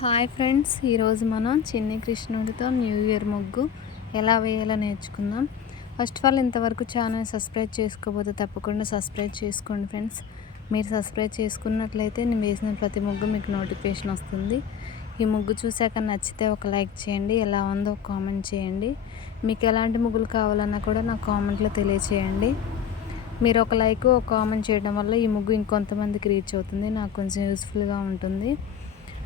Hi friends, ఈరోజు మనం చిన్ని కృష్ణుడితో న్యూ ఇయర్ ముగ్గు ఎలా వేయాలో నేర్చుకుందాం. ఫస్ట్ ఆఫ్ ఆల్ ఇంతవరకు ఛానల్ సబ్స్క్రైబ్ చేసుకోకపోతే తప్పకుండా సబ్స్క్రైబ్ చేసుకోండి ఫ్రెండ్స్. మీరు సబ్స్క్రైబ్ చేసుకున్నట్లయితే నేను వేసిన ప్రతి ముగ్గు మీకు నోటిఫికేషన్ వస్తుంది. ఈ ముగ్గు చూశాక నచ్చితే ఒక లైక్ చేయండి, ఎలా ఉందో ఒక కామెంట్ చేయండి. మీకు ఎలాంటి ముగ్గులు కావాలన్నా కూడా నాకు కామెంట్లో తెలియచేయండి. మీరు ఒక లైక్ ఒక కామెంట్ చేయడం వల్ల ఈ ముగ్గు ఇంకొంతమందికి రీచ్ అవుతుంది, నాకు కొంచెం యూస్ఫుల్గా ఉంటుంది.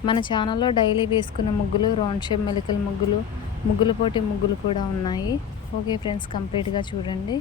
మన ఛానల్లో డైలీ వేసుకున్న ముగ్గులు, రౌండ్ షేప్ మెలికల ముగ్గులు, ముగ్గుల పోటీ ముగ్గులు కూడా ఉన్నాయి. ఓకే ఫ్రెండ్స్, కంప్లీట్గా చూడండి.